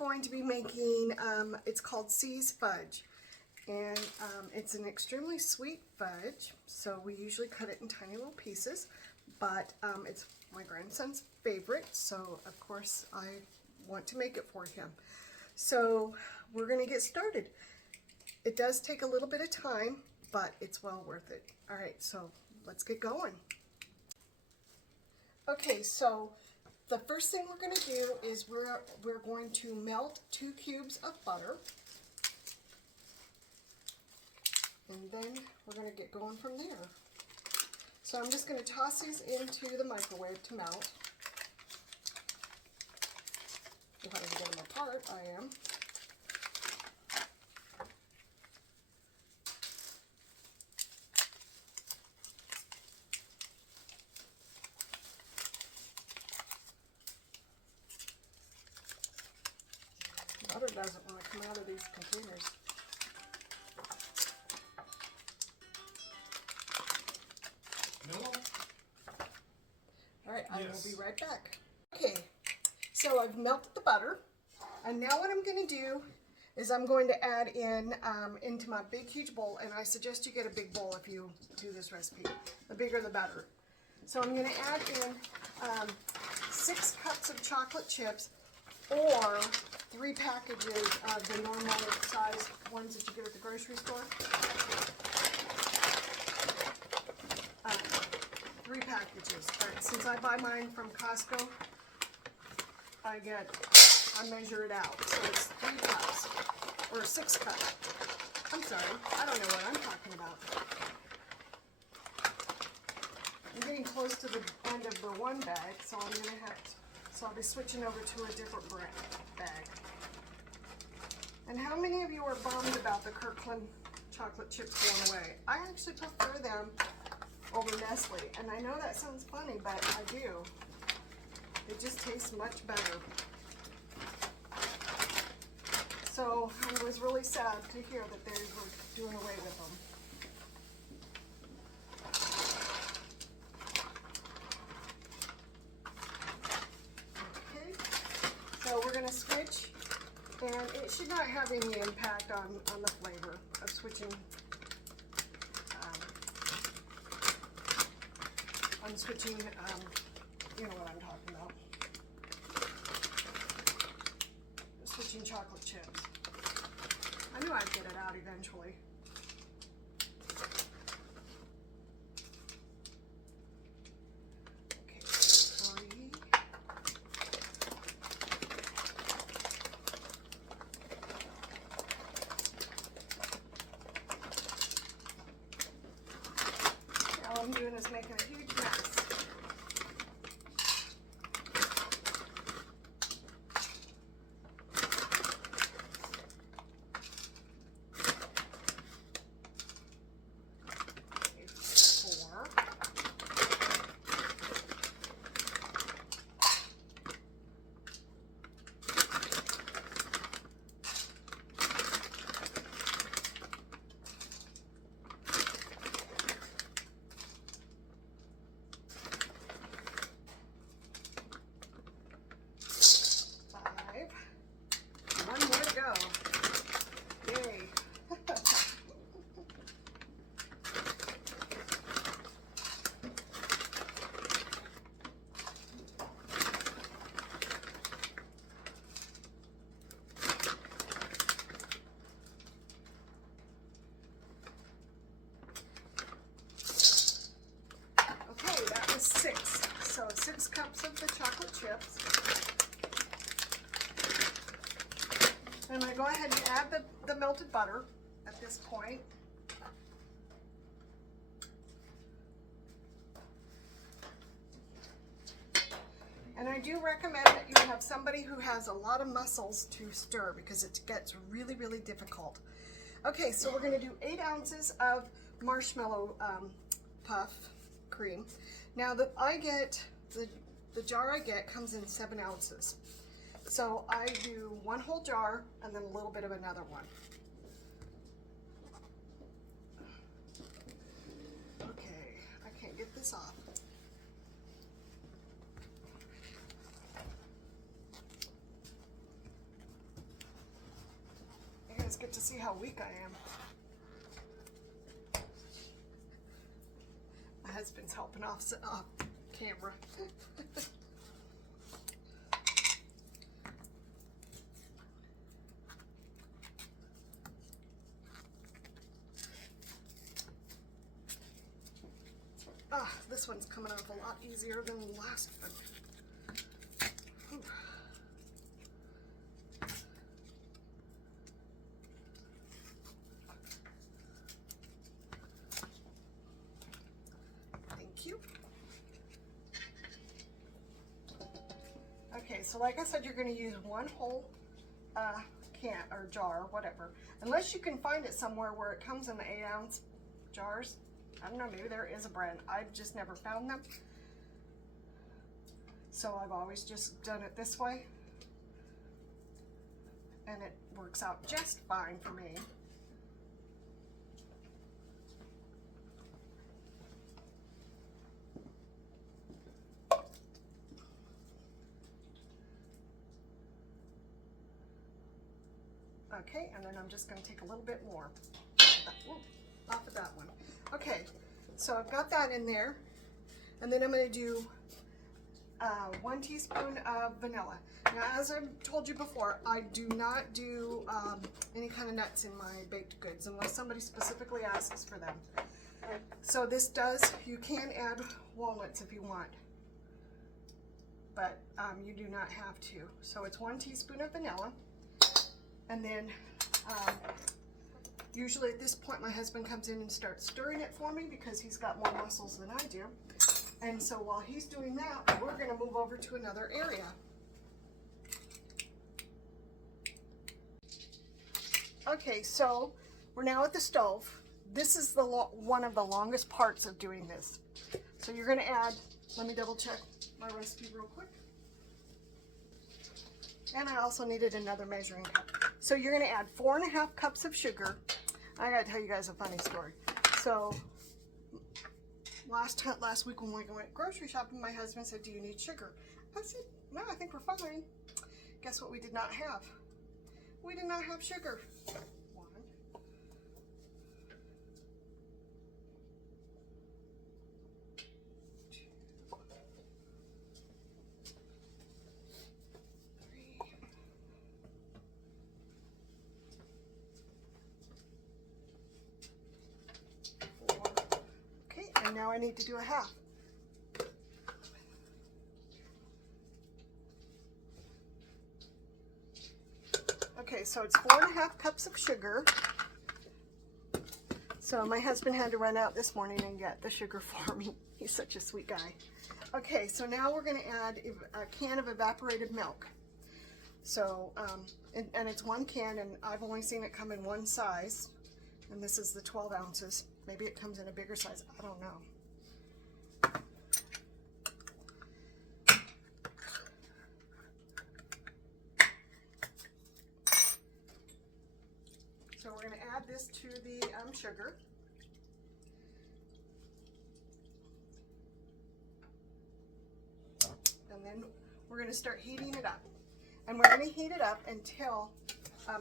going to be making, it's called C's Fudge. And it's an extremely sweet fudge, so we usually cut it in tiny little pieces, but it's my grandson's favorite, so of course I want to make it for him. So we're going to get started. It does take a little bit of time, but it's well worth it. All right, so let's get going. Okay, so the first thing we're going to do is we're going to melt 2 cubes of butter. And then we're going to get going from there. So I'm just going to toss these into the microwave to melt. If I can get them apart, I am. Butter doesn't want to come out of these containers. All right, I will be right back. Okay, so I've melted the butter, and now what I'm going to do is I'm going to add in into my big huge bowl, and I suggest you get a big bowl if you do this recipe. The bigger the better. So I'm going to add in 6 cups of chocolate chips, or 3 packages of the normal size ones that you get at the grocery store. 3 packages. But since I buy mine from Costco, I measure it out. So it's 3 cups, or 6 cups. I'm sorry, I don't know what I'm talking about. I'm getting close to the end of the one bag, so I'm going to have to, so I'll be switching over to a different bag. And how many of you are bummed about the Kirkland chocolate chips going away? I actually prefer them over Nestle, and I know that sounds funny, but I do. It just tastes much better. So I was really sad to hear that they were doing away with them. Okay, so we're going to switch, and it should not have any impact on the flavor of switching. I'm switching, you know what I'm talking about. Switching chocolate chips. I knew I'd get it out eventually. Okay, 3. All I'm doing is making a huge mess. That was 6. So 6 cups of the chocolate chips. And I go ahead and add the melted butter at this point. And I do recommend that you have somebody who has a lot of muscles to stir, because it gets really, really difficult. Okay, so we're going to do 8 ounces of marshmallow puff cream. Now the jar I get comes in 7 ounces. So I do 1 whole jar and then a little bit of another one. Okay, I can't get this off. guys get to see how weak I am. My husband's helping off camera. This one's coming off a lot easier than the last one. Whew. Thank you. Okay, so like I said, you're going to use one whole can or jar or whatever, unless you can find it somewhere where it comes in the 8-ounce jars. I don't know, maybe there is a brand. I've just never found them. So I've always just done it this way. And it works out just fine for me. Okay, and then I'm just going to take a little bit more off of that one. Okay, so I've got that in there, and then I'm going to do 1 teaspoon of vanilla. Now, as I've told you before, I do not do any kind of nuts in my baked goods unless somebody specifically asks for them. So this does, you can add walnuts if you want, but you do not have to. So it's 1 teaspoon of vanilla, and then usually at this point my husband comes in and starts stirring it for me because he's got more muscles than I do. And so while he's doing that, we're going to move over to another area. Okay, so we're now at the stove. This is the one of the longest parts of doing this. So you're going to add, let me double check my recipe real quick. And I also needed another measuring cup. So you're going to add 4.5 cups of sugar. I got to tell you guys a funny story. So last week when we went grocery shopping, my husband said, "Do you need sugar?" I said, "No, I think we're fine." Guess what we did not have? We did not have sugar. 1, 2, 3, 4. Okay, and now I need to do a half. Okay, so it's 4.5 cups of sugar. So my husband had to run out this morning and get the sugar for me. He's such a sweet guy. Okay, so now we're going to add a can of evaporated milk. So, and it's 1 can, and I've only seen it come in one size, and this is the 12 ounces. Maybe it comes in a bigger size. I don't know. So we're going to add this to the sugar. And then we're going to start heating it up. And we're going to heat it up until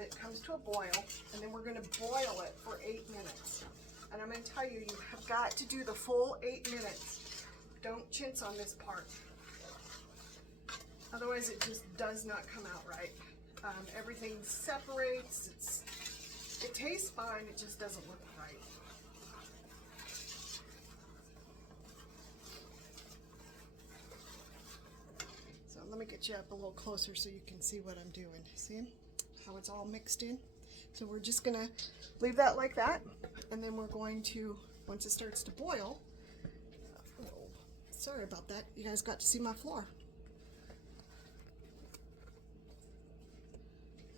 it comes to a boil. And then we're going to boil it for 8 minutes. And I'm going to tell you, you have got to do the full 8 minutes. Don't chintz on this part. Otherwise it just does not come out right. Everything separates. It tastes fine, it just doesn't look right. So let me get you up a little closer so you can see what I'm doing. See how it's all mixed in? So we're just gonna leave that like that, and then we're going to, once it starts to boil, sorry about that, you guys got to see my floor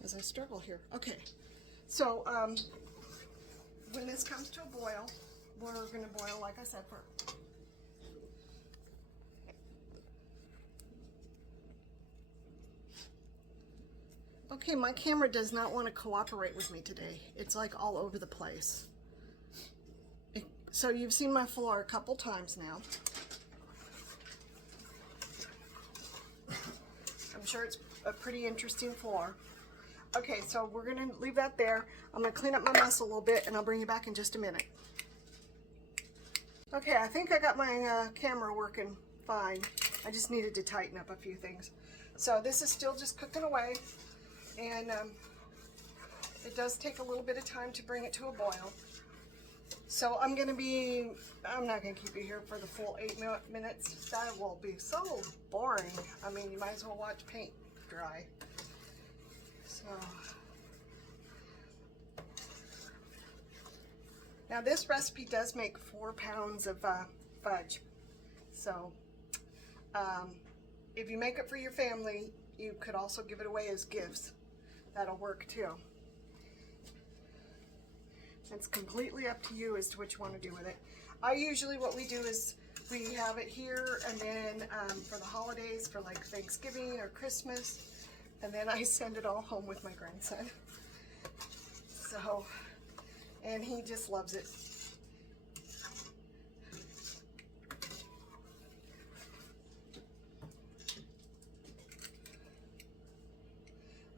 as I struggle here. Okay. So, when this comes to a boil, we're going to boil, like I said, for... Okay, my camera does not want to cooperate with me today. It's like all over the place. So you've seen my floor a couple times now. I'm sure it's a pretty interesting floor. Okay, so we're gonna leave that there. I'm gonna clean up my mess a little bit and I'll bring you back in just a minute. Okay, I think I got my camera working fine. I just needed to tighten up a few things. So this is still just cooking away, and it does take a little bit of time to bring it to a boil. So I'm not gonna keep you here for the full 8 minutes. That will be so boring. I mean, you might as well watch paint dry. So now this recipe does make 4 pounds of fudge. So if you make it for your family, you could also give it away as gifts. That'll work too. It's completely up to you as to what you want to do with it. What we do is we have it here, and then for the holidays, for like Thanksgiving or Christmas, and then I send it all home with my grandson. So, and he just loves it.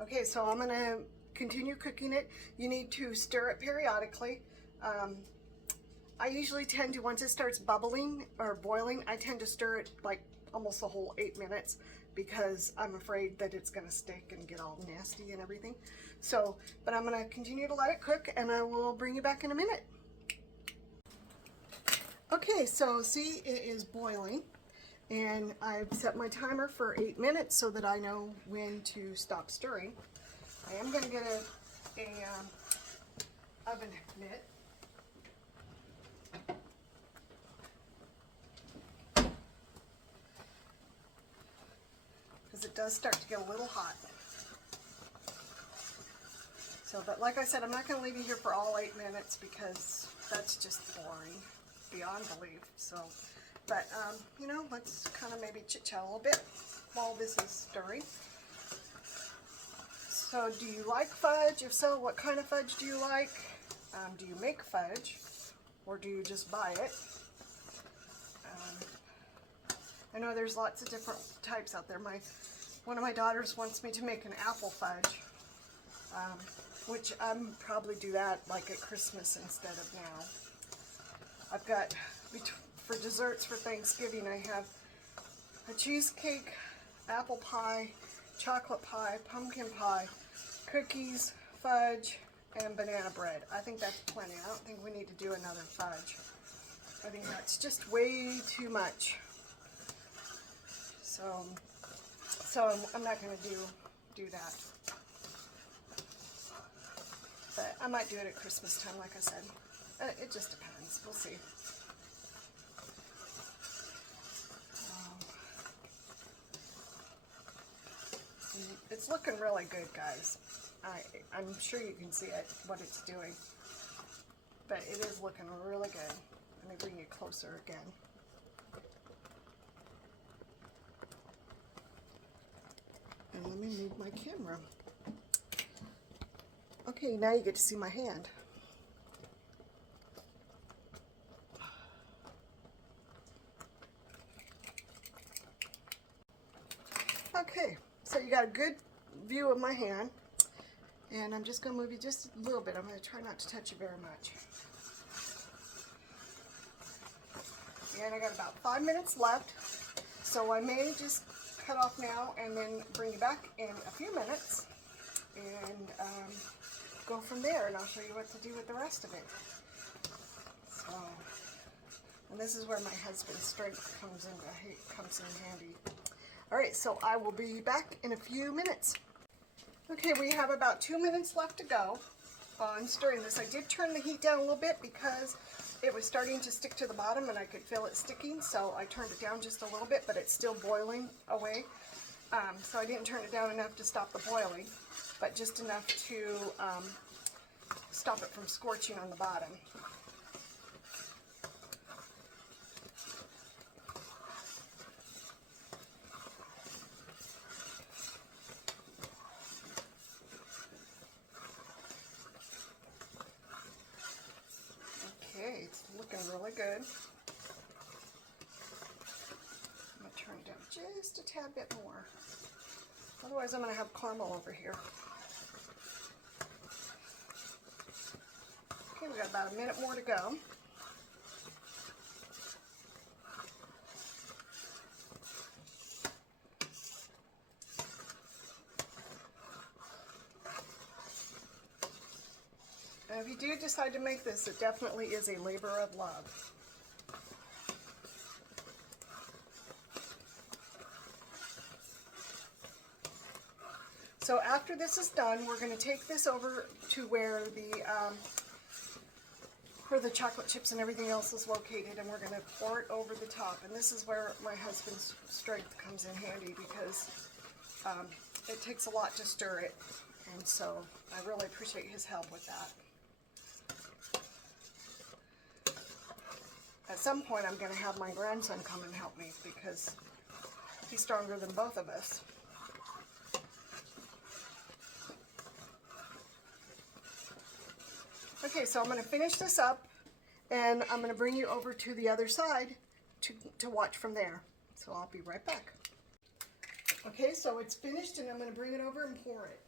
Okay, so I'm gonna continue cooking it. You need to stir it periodically. I usually tend to, once it starts bubbling or boiling, I tend to stir it like almost the whole 8 minutes, because I'm afraid that it's gonna stick and get all nasty and everything. So, but I'm gonna continue to let it cook, and I will bring you back in a minute. Okay, so see, it is boiling, and I've set my timer for 8 minutes so that I know when to stop stirring. I am gonna get a oven mitt. Because it does start to get a little hot. So, but like I said, I'm not going to leave you here for all 8 minutes because that's just boring, beyond belief. So, but, you know, let's kind of maybe chit-chat a little bit while this is stirring. So, do you like fudge? If so, what kind of fudge do you like? Do you make fudge, or do you just buy it? I know there's lots of different types out there. One of my daughters wants me to make an apple fudge, which I'm probably do that like at Christmas instead of now. I've got, for desserts for Thanksgiving, I have a cheesecake, apple pie, chocolate pie, pumpkin pie, cookies, fudge, and banana bread. I think that's plenty. I don't think we need to do another fudge. I think that's just way too much. So I'm not going to do that. But I might do it at Christmas time, like I said. It just depends. We'll see. It's looking really good, guys. I'm sure you can see it, what it's doing. But it is looking really good. Let me bring you closer again. And let me move my camera. Okay, now you get to see my hand. Okay, so you got a good view of my hand. And I'm just going to move you just a little bit. I'm going to try not to touch you very much. And I got about 5 minutes left. So I may just cut off now and then bring you back in a few minutes and go from there, and I'll show you what to do with the rest of it. So, and this is where my husband's strength comes in handy. All right, so I will be back in a few minutes. Okay, we have about 2 minutes left to go on stirring this. I did turn the heat down a little bit because it was starting to stick to the bottom and I could feel it sticking, so I turned it down just a little bit, but it's still boiling away. So I didn't turn it down enough to stop the boiling, but just enough to stop it from scorching on the bottom. Okay, it's looking really good. I'm going to turn it down just a tad bit more. Otherwise I'm going to have caramel over here. about a minute more to go. And if you do decide to make this, it definitely is a labor of love. So after this is done, we're going to take this over to where the chocolate chips and everything else is located, and we're going to pour it over the top. And this is where my husband's strength comes in handy, because it takes a lot to stir it, and so I really appreciate his help with that. At some point, I'm going to have my grandson come and help me, because he's stronger than both of us. Okay, so I'm going to finish this up, and I'm going to bring you over to the other side to watch from there. So I'll be right back. Okay, so it's finished, and I'm going to bring it over and pour it.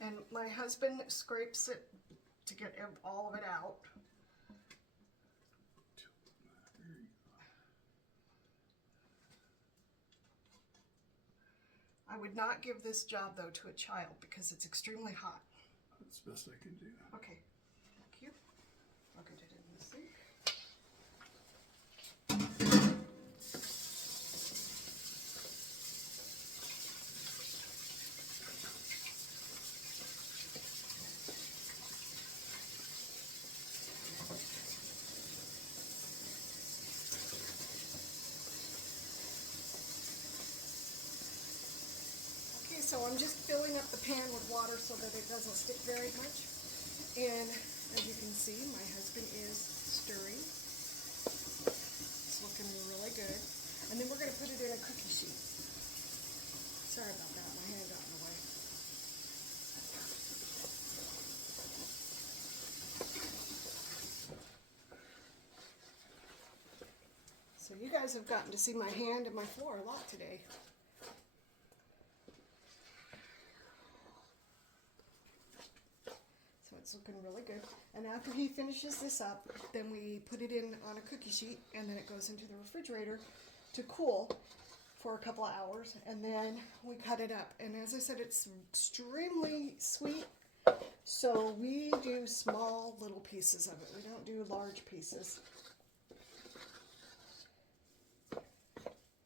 And my husband scrapes it to get all of it out. I would not give this job, though, to a child because it's extremely hot. That's the best I can do. Okay, thank you. I'll get it in the sink. So I'm just filling up the pan with water so that it doesn't stick very much. And as you can see, my husband is stirring. It's looking really good. And then we're going to put it in a cookie sheet. Sorry about that, my hand got in the way. So you guys have gotten to see my hand and my floor a lot today. It's looking really good. And after he finishes this up, then we put it in on a cookie sheet, and then it goes into the refrigerator to cool for a couple of hours, and then we cut it up. And as I said, it's extremely sweet, so we do small little pieces of it. We don't do large pieces.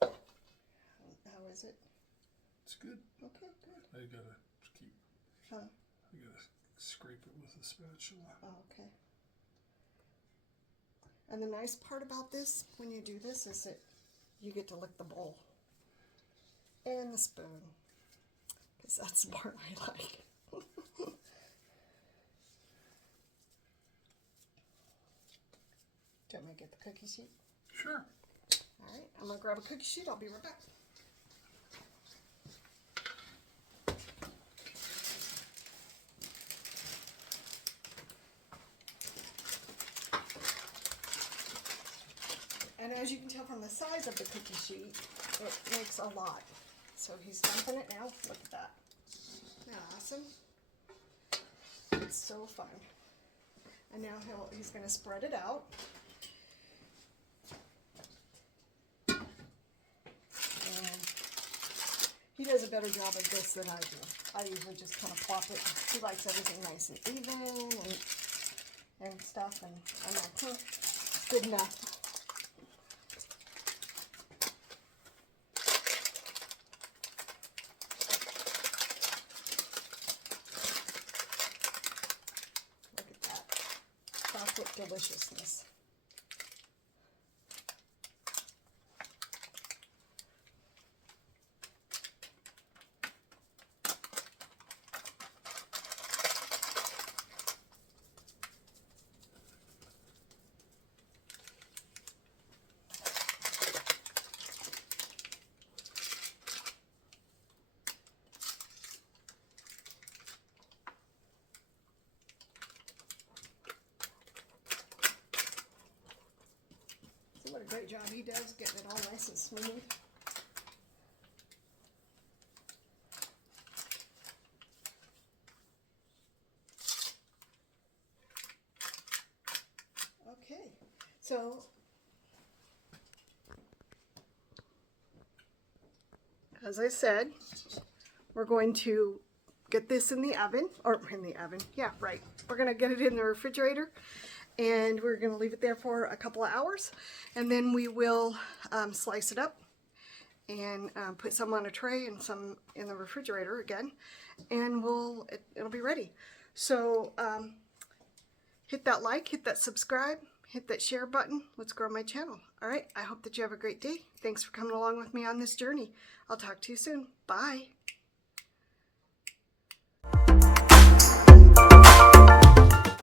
How is it? It's good. Okay, good. I gotta keep. Huh? I gotta scrape it with a spatula. Oh, okay. And the nice part about this, when you do this, is that you get to lick the bowl and the spoon, because that's the part I like. Do you want me to get the cookie sheet? Sure. All right, I'm gonna grab a cookie sheet. I'll be right back. And as you can tell from the size of the cookie sheet, it makes a lot. So he's dumping it now. Look at that. Isn't that awesome? It's so fun. And now he's going to spread it out. And he does a better job of this than I do. I usually just kind of plop it. He likes everything nice and even and stuff. And I'm like, it's good enough. Chocolate deliciousness. a great job he does getting it all nice and smooth. Okay, so as I said, we're going to get this in the oven, yeah, right. We're gonna get it in the refrigerator and we're gonna leave it there for a couple of hours, and then we will slice it up and put some on a tray and some in the refrigerator again, and it'll be ready. So hit that like, hit that subscribe, hit that share button. Let's grow my channel. All right, I hope that you have a great day. Thanks for coming along with me on this journey. I'll talk to you soon. Bye.